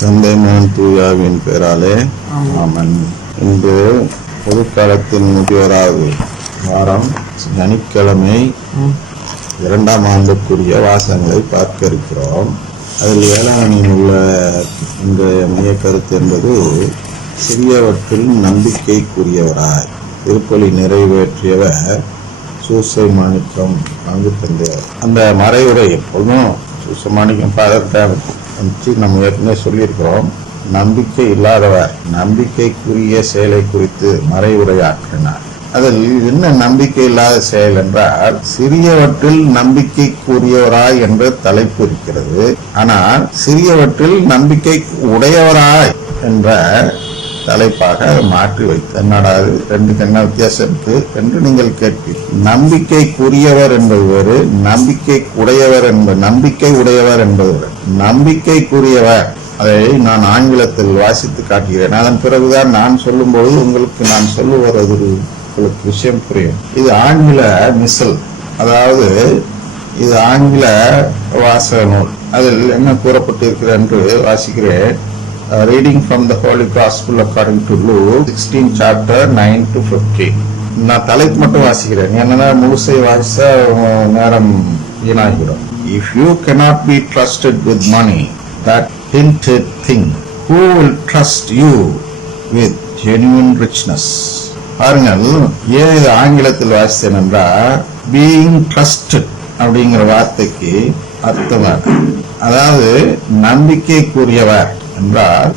தந்தை மகன் தூயாவின் பெயராலே ஆமன். இன்று பொதுக்காலத்தின் முதியோராவது வாரம் சனிக்கிழமை இரண்டாம் ஆண்டுக்குரிய வாசகங்களை பார்க்க இருக்கிறோம். அதில் வேளாங்கண்ணியில் உள்ள இந்த மைய கருத்து என்பது சிறியவற்றில் நம்பிக்கைக்குரியவராய் திருப்பலி நிறைவேற்றியவர் சூசை மாணிக்கம் பங்கு தந்தையார். அந்த மறைவுரை எப்பொழுதும் சூசை மாணிக்கம் பாதத்தை வச்சு நம்ம ஏற்கனவே சொல்லியிருக்கிறோம். நம்பிக்கை இல்லாதவர் நம்பிக்கைக்குரிய செயலை குறித்து மறைவுரையாற்றினார். அதில் என்ன நம்பிக்கை இல்லாத செயல் என்றால் சிறியவற்றில் நம்பிக்கைக்குரியவராய் என்ற தலைப்பு இருக்கிறது. ஆனால் சிறியவற்றில் நம்பிக்கை உடையவராய் என்ற தலைப்பாக மாற்றி வைத்து என்னடா இது? ரெண்டுக்கு என்ன வித்தியாசம் இருக்கு என்று நீங்கள் கேட்பீர்கள் நம்பிக்கைக்குரியவர் என்பது வேறு நம்பிக்கை உடையவர் என்பது நம்பிக்கை உடையவர் என்பது வேறு. நம்பிக்கைக்குரியவர் அதை நான் ஆங்கிலத்தில் வாசித்து காட்டுகிறேன். அதன் பிறகுதான் நான் சொல்லும்போது உங்களுக்கு நான் சொல்லுவது உங்களுக்கு விஷயம் புரியும். இது ஆங்கில மிசல் அதாவது இது ஆங்கில வாச நூல். அதில் என்ன கூறப்பட்டிருக்கிறது என்று வாசிக்கிறேன். Reading from from the Holy Gospel according Luke sixteen 16 nine to to நான் தலைக்கு மட்டும் வாசிக்கிறேன் என்னன்னா முழுசை வாசிச்சா நேரம் வீணாகிவிடும் if you cannot be trusted with money that hinted thing who will trust you with genuine richness பாருங்கள் ஏன் இது ஆங்கிலத்தில் வாசித்தேன் என்றால் பீயிங் ட்ரஸ்டட் அப்படிங்கிற வார்த்தைக்கு அர்த்தமாக அதாவது நம்பிக்கைக்குரியவர் என்றால்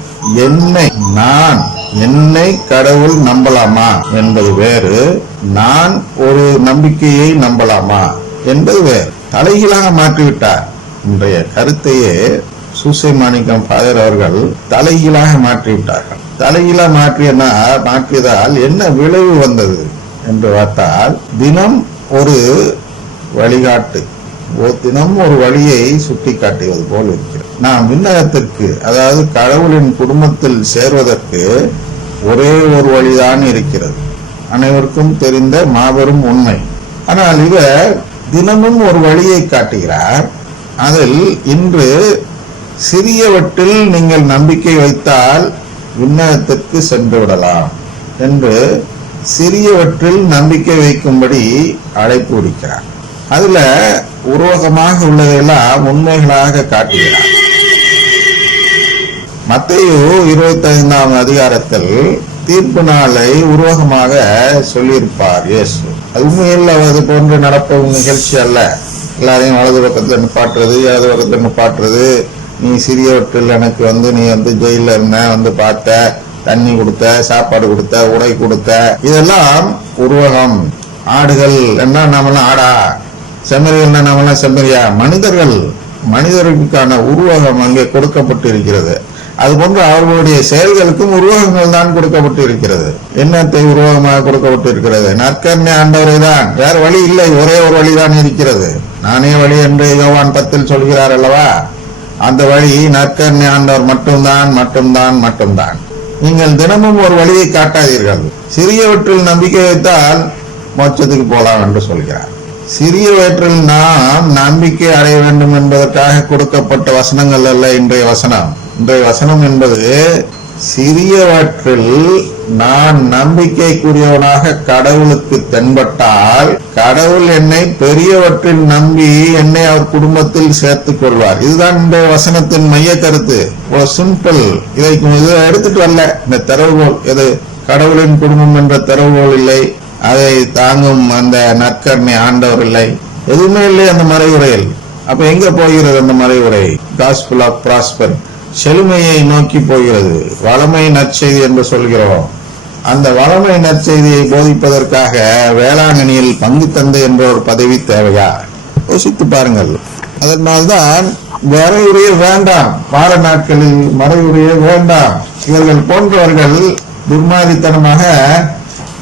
என்னை நான் என்னை கடவுள் நம்பலாமா என்பது வேறு நான் ஒரு நம்பிக்கையை நம்பலாமா என்பது வேறு. தலைகீழாக மாற்றிவிட்டார். இன்றைய கருத்தையே சூசை மாணிக்கம் ஃபாதர் அவர்கள் தலைகீழாக மாற்றிவிட்டார்கள். தலைகீழா மாற்றியனா மாற்றியதால் என்ன விளைவு வந்தது என்று பார்த்தால் தினம் ஒரு வழிகாட்டு தினம் ஒரு வழியை சுட்டி காட்டுவது போல் இருக்கிறது. நாம் விண்ணகத்திற்கு அதாவது கடவுளின் குடும்பத்தில் சேர்வதற்கு ஒரே ஒரு வழிதான் இருக்கிறது. அனைவருக்கும் தெரிந்த மாபெரும் உண்மை. ஆனால் இவர் தினமும் ஒரு வழியை காட்டுகிறார். அதில் இன்று சிறியவற்றில் நீங்கள் நம்பிக்கை வைத்தால் விண்ணகத்திற்கு சென்று விடலாம் என்று சிறியவற்றில் நம்பிக்கை வைக்கும்படி அழைப்பு விடுக்கிறார். அதுல உருவகமாக உள்ளதையெல்லாம் உண்மைகளாக காட்டுகிறார் மத்தேயு இருபத்தி ஐந்தாம் அதிகாரத்தில் தீர்ப்பு நாளை உருவகமாக சொல்லியிருப்பார் இயேசு. அது உண்மையில் அது போன்று நடப்பவும் நிகழ்ச்சி அல்ல. எல்லாரையும் வலது பக்கத்தில் நிப்பாட்டுறது இடது பக்கத்தில் நிப்பாட்டுறது. நீ சிறியவற்றில் எனக்கு வந்து நீ வந்து ஜெயில இருந்த வந்து பார்த்த தண்ணி கொடுத்த சாப்பாடு கொடுத்த உடை கொடுத்த இதெல்லாம் உருவகம். ஆடுகள் என்ன நாமெல்லாம் ஆடா? செம்மறிகள் நாமெல்லாம் செம்மறியா? மனிதர்கள் மனிதர்களுக்கான உருவகம் அங்கே கொடுக்கப்பட்டு இருக்கிறது அதுபோன்று அவர்களுடைய செயல்களுக்கும் உருவகங்கள் தான் கொடுக்கப்பட்டு இருக்கிறது என்னத்தை உருவகமாக கொடுக்கப்பட்டு இருக்கிறது நற்கர்ணை ஆண்டவரை தான். வேற வழி இல்லை. ஒரே ஒரு வழிதான் இருக்கிறது. நானே வழி என்று யோவான் பத்தில் சொல்கிறார் அல்லவா? அந்த வழி நற்கர்ணை ஆண்டவர் மட்டும்தான் மட்டும்தான் மட்டும்தான். நீங்கள் தினமும் ஒரு வழியை காட்டாதீர்கள். சிறியவற்றில் நம்பிக்கை வைத்தால் மோட்சத்துக்கு போலாம் என்று சொல்கிறார். சிறியவற்றில் நாம் நம்பிக்கை அடைய வேண்டும் என்பதற்காக கொடுக்கப்பட்ட வசனங்கள் அல்ல இன்றைய வசனம். இன்றைய வசனம் என்பது சிறியவற்றில் நான் நம்பிக்கைக்குரியவனாக கடவுளுக்கு தென்பட்டால் கடவுள் என்னை பெரியவற்றில் நம்பி என்னை அவர் குடும்பத்தில் சேர்த்துக் கொள்வார். இதுதான் இந்த வசனத்தின் மைய கருத்து. சிம்பிள் இதை இதை எடுத்துட்டு வரல. இந்த திறவுகோல் எது? கடவுளின் குடும்பம் என்ற திறவுகோல் இல்லை. அதை தாங்கும் அந்த நற்கர்ணை ஆண்டவர் இல்லை. எதுவுமே இல்லை அந்த மறைவுரையில் அப்ப எங்க போகிறது அந்த மறைவுரை காஸ்பிள் ஆஃப் பிராஸ்பர் செழுமையை நோக்கி போகிறது. வளமை நற்செய்தி என்று சொல்கிறோம். அந்த வளமை நற்செய்தியை போதிப்பதற்காக வேளாங்கண்ணியில் பங்கு தந்தை என்ற ஒரு பதவி தேவையா? யோசித்து பாருங்கள். அதனால்தான் மறைவுரையே வேண்டாம். வார நாட்களில் மறைவுரைய வேண்டாம். இவர்கள் போன்றவர்கள் துர்மாதித்தனமாக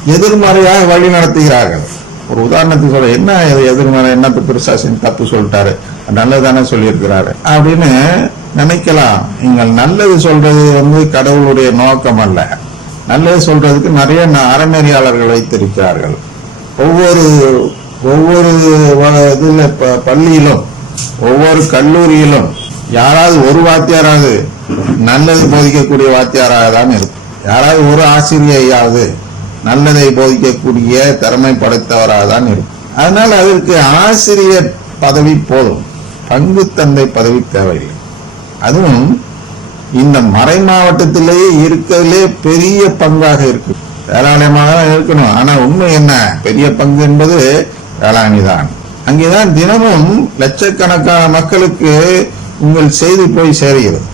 எதிர்மறையாக வழி நடத்துகிறார்கள். ஒரு உதாரணத்துக்கு சொல்ல என்ன எதிர்மறை? என்ன பெருசா செஞ்சு தப்பு சொல்லிட்டாரு? நல்லதானே சொல்லியிருக்கிறாரு. அப்படின்னு நினைக்கலாம். நீங்கள் நல்லது சொல்றது வந்து கடவுளுடைய நோக்கம் அல்ல. நல்லது சொல்றதுக்கு நிறைய அறநெறியாளர்கள் வைத்திருக்கிறார்கள். ஒவ்வொரு ஒவ்வொரு இதுல பள்ளியிலும் ஒவ்வொரு கல்லூரியிலும் யாராவது ஒரு வாத்தியாராவது நல்லது போதிக்கக்கூடிய வாத்தியாராக தான் இருக்கும். யாராவது ஒரு ஆசிரியையாவது நல்லதை போதிக்கக்கூடிய திறமை படைத்தவராக தான் இருக்கும். அதனால் அதற்கு ஆசிரியர் பதவி போதும். பங்கு தந்தை பதவி தேவையில்லை. அதுவும் இந்த மறை மாவட்டத்திலேயே இருக்கிறதுலே பெரிய பங்காக இருக்கு வேளாண்மையாக தான் இருக்கணும். ஆனா உண்மை என்ன? பெரிய பங்கு என்பது வேளாண்மை தான் அங்கேதான் தினமும் லட்சக்கணக்கான மக்களுக்கு உங்கள் செய்தி போய் சேருகிறது.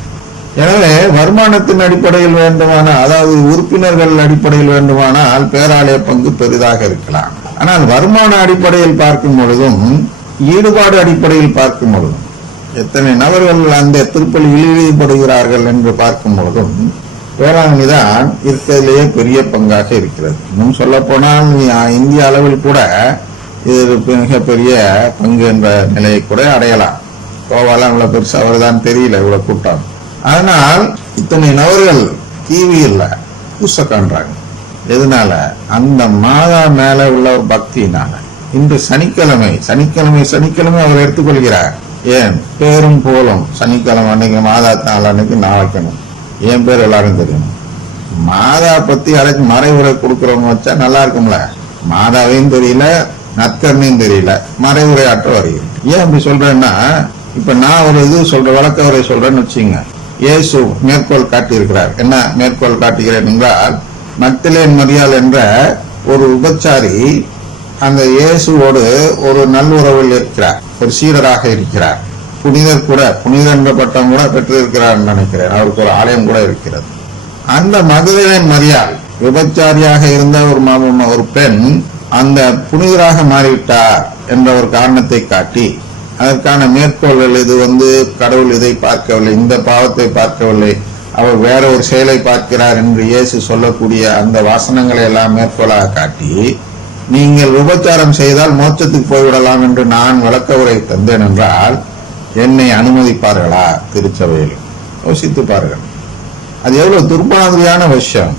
எனவே வருமானத்தின் அடிப்படையில் வேண்டுமானால் அதாவது உறுப்பினர்கள் அடிப்படையில் வேண்டுமானால் பேராலய பங்கு பெரிதாக இருக்கலாம். ஆனால் வருமான அடிப்படையில் பார்க்கும் பொழுதும் ஈடுபாடு அடிப்படையில் பார்க்கும் பொழுதும் எத்தனை நபர்கள் அந்த திருப்பலியில் ஈடுபடுகிறார்கள் என்று பார்க்கும் பொழுதும் வேளாண்மை தான் இருக்கிறதுலேயே பெரிய பங்காக இருக்கிறது. இன்னும் சொல்ல போனால் இந்திய அளவில் கூட இது மிகப்பெரிய பங்கு என்ற நிலையை கூட அடையலாம். கோவாலாம் இவ்வளவு பெருசா அவர்தான் தெரியல இவ்வளவு கூட்டம். அதனால் இத்தனை நபர்கள் டிவியில் பூச காண்றாங்க. எதனால? அந்த மாதா மேல உள்ள ஒரு பக்தியினால. இன்று சனிக்கிழமை சனிக்கிழமை சனிக்கிழமை அவர் எடுத்துக்கொள்கிறார். ஏன்? பேரும் போலும் சனிக்கிழமை அன்னைக்கு மாதா நாள் அன்னைக்கு நாளைக்கணும். என் பேர் எல்லாரும் தெரியும்? மாதா பத்தி அழைச்சி மறைவுரை கொடுக்கறவங்க வச்சா நல்லா இருக்கும்ல. மாதாவையும் தெரியல நற்கரணையும் தெரியல. மறைவுரையாற்ற வருகிறேன். ஏன் அப்படி சொல்றேன்னா இப்ப நான் ஒரு இது சொல்ற வழக்க உரை சொல்றேன்னு வச்சுங்க இயேசு மேற்கோள் காட்டியிருக்கிறார். என்ன மேற்கோள் காட்டுகிறேன் என்றால் மக்தலேன் மரியாள் என்ற ஒரு உபச்சாரி அந்த இயேசுவோடு ஒரு நல்லுறவில் இருக்கிறார். ஒரு சீடராக இருக்கிறார். புனிதர் கூட புனிதர் என்ற பட்டம் கூட பெற்றிருக்கிறார் நினைக்கிறேன். அவருக்கு ஒரு ஆலயம் கூட இருக்கிறது. அந்த மதுரையின் மரியாள் விபச்சாரியாக இருந்த ஒரு ஒரு பெண் அந்த புனிதராக மாறிவிட்டார் என்ற ஒரு காரணத்தை காட்டி அதற்கான மேற்கோள்கள் இது வந்து கடவுள் இதை பார்க்கவில்லை இந்த பாவத்தை பார்க்கவில்லை. அவர் வேற ஒரு செயலை பார்க்கிறார் என்று இயேசு சொல்லக்கூடிய அந்த வாசனங்களை எல்லாம் மேற்கோளாக காட்டி நீங்கள் விபச்சாரம் செய்தால் மோட்சத்துக்கு போய்விடலாம் என்று நான் விளக்க உரை தந்தேன் என்றால் என்னை அனுமதிப்பார்களா? திருச்சபையில். யோசித்து பாருங்கள். அது எவ்வளவு துர்மாதிரியான விஷயம்.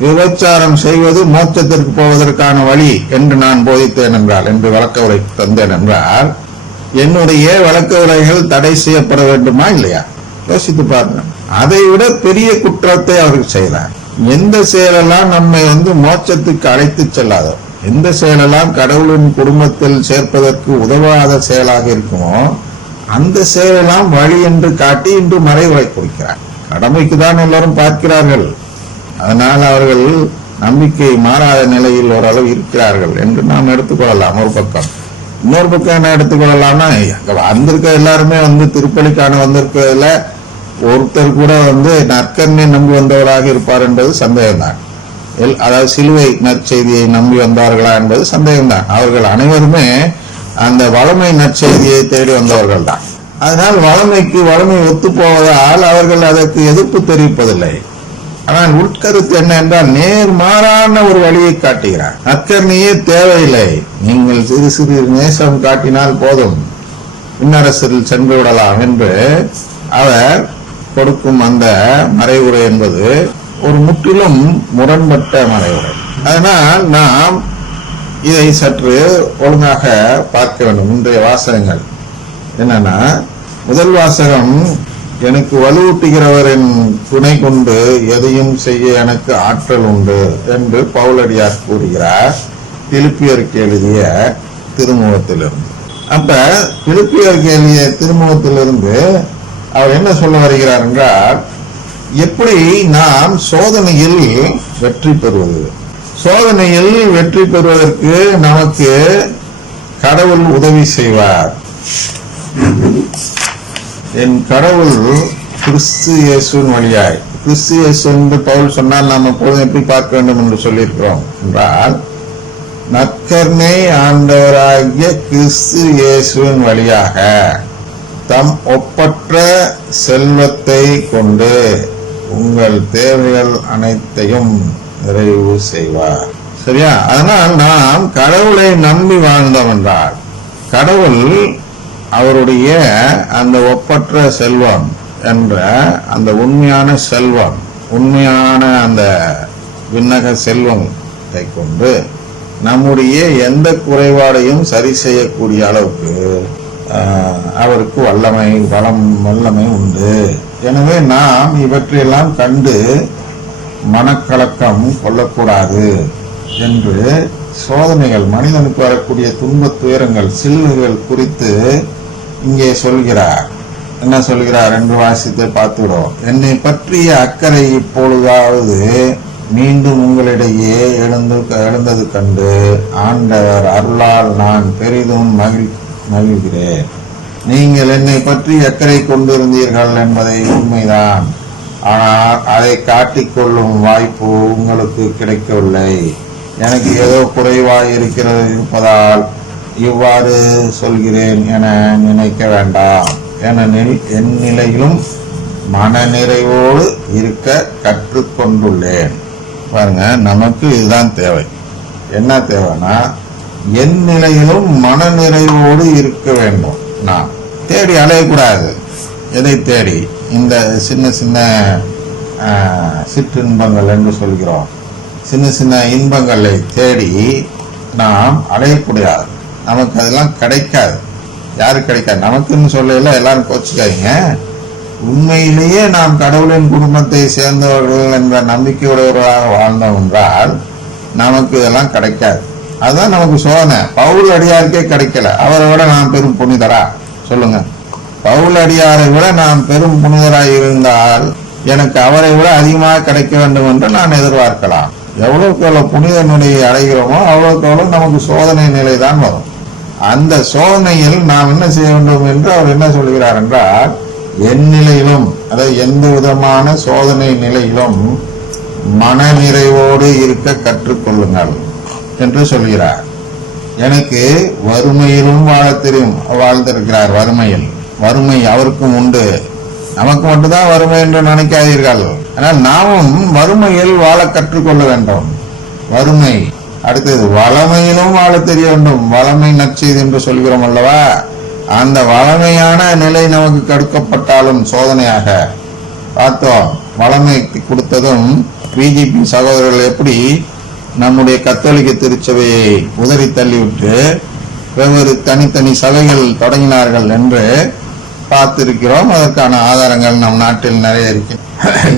விபச்சாரம் செய்வது மோட்சத்திற்கு போவதற்கான வழி என்று நான் போதித்தேன் என்றால் என்று விளக்க உரை தந்தேன் என்றால் என்னுடைய விளக்க உரைகள் தடை செய்யப்பட வேண்டுமா இல்லையா? யோசித்து பாருங்க அதை விட பெரிய குற்றத்தை அவர்கள் செய்கிறார். எந்த செயலெல்லாம் நம்மை வந்து மோட்சத்துக்கு அழைத்து செல்லாதோ எந்த செயலெல்லாம் கடவுளின் குடும்பத்தில் சேர்ப்பதற்கு உதவாத செயலாக இருக்குமோ அந்த செயலெல்லாம் வழி என்று காட்டி இன்று மறைவுரை குறிக்கிறார் கடமைக்கு தான் எல்லாரும் பார்க்கிறார்கள். அதனால் அவர்கள் நம்பிக்கை மாறாத நிலையில் ஓரளவு இருக்கிறார்கள் என்று நாம் எடுத்துக்கொள்ளலாம் ஒரு பக்கம் இன்னொரு பக்கம் என்ன எடுத்துக்கொள்ளலாம்னா வந்திருக்க எல்லாருமே வந்து திருப்பலிக்கான வந்திருக்கிறதுல ஒருத்தர் கூட வந்து நற்கண்ணை நம்பி வந்தவராக இருப்பார் என்பது சந்தேகம்தான். எல்- அதாவது சிலுவை நற்செய்தியை நம்பி வந்தார்களா என்பது சந்தேகம்தான். அவர்கள் அனைவருமே அந்த வளமை நற்செய்தியை தேடி வந்தவர்கள் தான் அதனால் வளமைக்கு வளமை ஒத்து போவதால் அவர்கள் அதற்கு எதிர்ப்பு தெரிவிப்பதில்லை. ஆனால் உட்கருத்து என்ன என்றால் நேர்மாறான ஒரு வழியை காட்டுகிறார். நற்கரணையே தேவையில்லை. நீங்கள் சிறு சிறு நேசம் காட்டினால் போதும். விண்ணரசில் சென்று விடலாம் என்று அவர் கொடுக்கும் அந்த மறைவுரை என்பது ஒரு முற்றிலும் முரண்பட்ட மறைவுரை. அதனால் நாம் இதை சற்று ஒழுங்காக பார்க்க வேண்டும். இன்றைய வாசகங்கள். என்னன்னா முதல் வாசகம் எனக்கு வலுவூட்டுகிறவரின் துணை கொண்டு எதையும் செய்ய எனக்கு ஆற்றல் உண்டு என்று பவுலடியார் கூறுகிறார். திருப்பியருக்கு எழுதிய திருமுகத்திலிருந்து. அப்ப திருப்பியருக்கு எழுதிய திருமுகத்திலிருந்து அவர் என்ன சொல்ல வருகிறார் என்றால் எப்படி நாம் சோதனையில் வெற்றி பெறுவது? சோதனையில் வெற்றி பெறுவதற்கு நமக்கு கடவுள் உதவி செய்வார். என் கடவுள் கிறிஸ்து இயேசுவின் வழியாய். கிறிஸ்து இயேசு என்று பவுல் சொன்னால் நாம் எப்பொழுதும் எப்படி பார்க்க வேண்டும் என்று சொல்லியிருக்கிறோம் என்றால் நற்கர்ணை ஆண்டவராகிய கிறிஸ்து இயேசுவின் வழியாக தம் ஒப்பற்ற செல்வத்தை கொண்டு உங்கள் தேவைகள் அனைத்தையும் நிறைவு செய்வார். சரியா? அதனால் நாம் கடவுளை நம்பி வாழ்ந்தவென்றால் கடவுள் அவருடைய அந்த ஒப்பற்ற செல்வம் என்ற அந்த உண்மையான செல்வம் உண்மையான அந்த விண்ணக செல்வத்தை கொண்டு நம்முடைய எந்த குறைபாடையும் சரி செய்யக்கூடிய அளவுக்கு ஆஹ், அவருக்கு வல்லமை வளம் வல்லமை உண்டு. எனவே நாம் இவற்றையெல்லாம் கண்டு மனக்கலக்கம் கொள்ளக்கூடாது என்று சோதனைகள் மனிதனுக்கு வரக்கூடிய துன்பத் துயரங்கள் சில்லுகள் குறித்து இங்கே சொல்கிறார். என்ன சொல்கிறார் என்று வாசித்து பார்த்துவிடும் என்னை பற்றிய அக்கறை இப்பொழுதாவது மீண்டும் உங்களிடையே எழுந்து எழுந்தது கண்டு ஆண்டவர் அருளால் நான் பெரிதும் மகிழ் மகிழ்கிறேன். நீங்கள் என்னை பற்றி அக்கறை கொண்டிருந்தீர்கள் என்பதை உண்மைதான். ஆனால் அதை காட்டிக்கொள்ளும் வாய்ப்பு உங்களுக்கு கிடைக்கவில்லை. எனக்கு ஏதோ குறைவாய் இருக்கிறது இருப்பதால் இவ்வாறு சொல்கிறேன் என நினைக்க வேண்டாம். ஏனெனில் என் நிலையிலும் மனநிறைவோடு இருக்க கற்றுக்கொண்டுள்ளேன். பாருங்க நமக்கு இதுதான் தேவை. என்ன தேவைன்னா என் நிலையிலும் மனநிறைவோடு இருக்க வேண்டும். நான் தேடி அலையக்கூடாது. எதை தேடி? இந்த சின்ன சின்ன சிற்றின்பங்கள் என்று சொல்கிறோம். சின்ன சின்ன இன்பங்களை தேடி நாம் அலையக்கூடாது. நமக்கு அதெல்லாம் கிடைக்காது. யாரு கிடைக்காது? நமக்குன்னு சொல்லல எல்லாரும் கோச்சிக்காதீங்க. உண்மையிலேயே நாம் கடவுளின் குடும்பத்தை சேர்ந்தவர்கள் என்ற நம்பிக்கையுடையவர்களாக வாழ்ந்தோம் என்றால் நமக்கு இதெல்லாம் கிடைக்காது. அதுதான் நமக்கு சோதனை. பவுல் அடியாருக்கே கிடைக்கல. அவரை விட நாம் பெரும் புனிதரா? சொல்லுங்க. பவுல் அடியாரை விட நாம் பெரும் புனிதராக இருந்தால் எனக்கு அவரை விட அதிகமாக கிடைக்க வேண்டும் என்று நான் எதிர்பார்க்கலாம். எவ்வளவுக்கு எவ்வளவு புனித நிலையை அடைகிறோமோ அவ்வளவுக்கு எவ்வளவு நமக்கு சோதனை நிலை தான் வரும். அந்த சோதனையில் நாம் என்ன செய்ய வேண்டும் என்று அவர் என்ன சொல்கிறார் என்றால் என் நிலையிலும் அதாவது எந்த விதமான சோதனை நிலையிலும் மனநிறைவோடு இருக்க கற்றுக்கொள்ளுங்கள் என்று சொல்கிறார். எனக்கு வறுமையிலும் வாழ தெரியும் வாழ்ந்திருக்கிறார் வறுமையில். வறுமை அவருக்கும் உண்டு. நமக்கு மட்டும்தான் வறுமை என்று நினைக்காதீர்கள். ஆனால் நாமும் வறுமையில் வாழ கற்றுக்கொள்ள வேண்டும். வறுமை அடுத்தது வளமையிலும் வாழ தெரிய வேண்டும். வளமை நற்செய்தி என்று சொல்கிறோம் அல்லவா? அந்த வளமையான நிலை நமக்கு கடுக்கப்பட்டாலும் சோதனையாக. பார்த்தோம் வளமை கொடுத்ததும் பிஜேபி சகோதரர்கள் எப்படி நம்முடைய கத்தோலிக்க திருச்சபையை உதறி தள்ளிவிட்டு வெவ்வேறு தனித்தனி சபைகள் தொடங்கினார்கள் என்று பார்த்திருக்கிறோம். அதற்கான ஆதாரங்கள் நம் நாட்டில் நிறைய இருக்கு.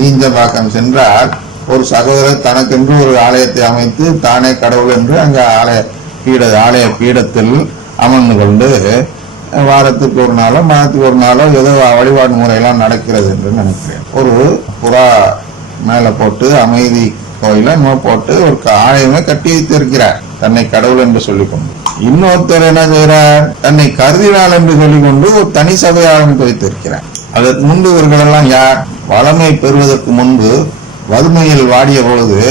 ஈஞ்சபாக்கம் சென்றால் ஒரு சகோதரர் தனக்கென்று ஒரு ஆலயத்தை அமைத்து தானே கடவுள் என்று அங்கே ஆலய பீட ஆலய பீடத்தில் அமர்ந்து கொண்டு வாரத்துக்கு ஒரு நாளோ மாதத்துக்கு ஒரு நாளோ ஏதோ வழிபாடு முறையெல்லாம் நடக்கிறது என்று நினைக்கிறேன். ஒரு புறா மேலே போட்டு அமைதி கோயில இன்னும் போட்டு ஒரு ஆலயமே கட்டி வைத்திருக்கிறார். தன்னை கடவுள் என்று சொல்லிக்கொண்டு. இன்னொருத்தர் என்ன செய்கிறார்? தன்னை கருதினால் என்று சொல்லிக்கொண்டு ஒரு தனி சபையாக ஆரம்பித்து வைத்திருக்கிறார். அதற்கு முன்பு இவர்களெல்லாம் யார்? வளமை பெறுவதற்கு முன்பு வறுமையில் வாடிய பொழுது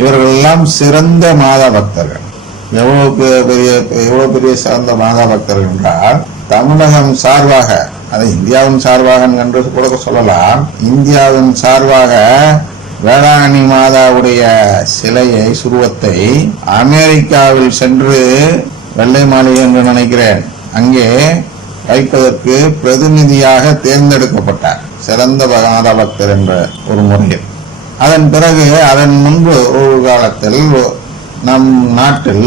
இவர்கள் எல்லாம் சிறந்த மாதா பக்தர்கள் எவ்வளவு பெரிய எவ்வளவு பெரிய சிறந்த மாதா பக்தர்கள் என்றால் தமிழகம் சார்பாக அதை இந்தியாவின் சார்பாக என்று கூட சொல்லலாம் இந்தியாவின் சார்பாக வேளாங்கண்ணி மாதாவுடைய சிலையை சுருவத்தை அமெரிக்காவில் சென்று வெள்ளை மாளிகை என்று நினைக்கிறேன். அங்கே வைப்பதற்கு பிரதிநிதியாக தேர்ந்தெடுக்கப்பட்டார். சிறந்த மாதா பக்தர் என்ற ஒரு முறையில். அதன் பிறகு அதன் முன்பு ஒரு காலத்தில் நம் நாட்டில்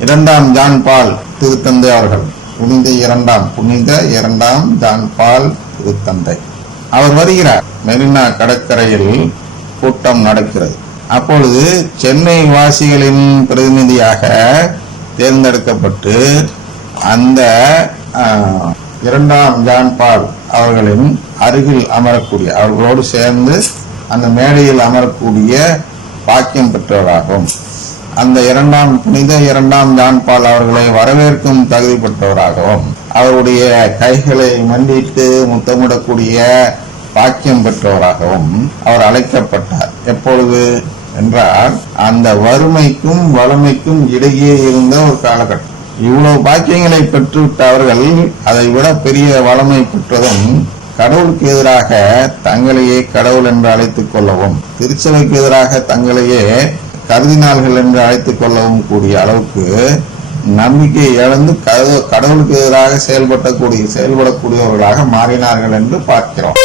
இரண்டாம் ஜான் பால் திருத்தந்தை அவர்கள் புனித இரண்டாம் புனித இரண்டாம் ஜான் பால் திருத்தந்தை. அவர் வருகிறார். மெரினா கடற்கரையில் கூட்டம் நடக்கிறது. அப்பொழுது சென்னை வாசிகளின் பிரதிநிதியாக தேர்ந்தெடுக்கப்பட்டு அந்த ஆஹ், இரண்டாம் ஜான் பால் அவர்களின் அருகில் அமரக்கூடிய அவர்களோடு சேர்ந்து அந்த மேடையில் அமரக்கூடிய பாக்கியம் பெற்றவராகும். அந்த இரண்டாம் புனித இரண்டாம் ஜான்பால் அவர்களை வரவேற்கும் தகுதி பெற்றவராகவும் அவருடைய கைகளை மண்டிட்டு முத்தமிடக்கூடிய பாக்கியம் பெற்றவராகவும் அவர் அழைக்கப்பட்டார். எப்பொழுது என்றால் அந்த வறுமைக்கும் வளமைக்கும் இடையே இருந்த ஒரு காலகட்டம். இவ்வளவு பாக்கியங்களை பெற்றுவிட்ட அவர்கள் அதை விட பெரிய வளமை பெற்றதும் கடவுளுக்கு எதிராக தங்களையே கடவுள் என்று அழைத்துக் கொள்ளவும் திருச்சபைக்கு எதிராக தங்களையே கருதினால்கள் என்று அழைத்துக் கொள்ளவும் கூடிய அளவுக்கு நம்பிக்கையை இழந்து கடவுளுக்கு எதிராக செயல்படக்கூடிய செயல்படக்கூடியவர்களாக மாறினார்கள் என்று பார்க்கிறோம்.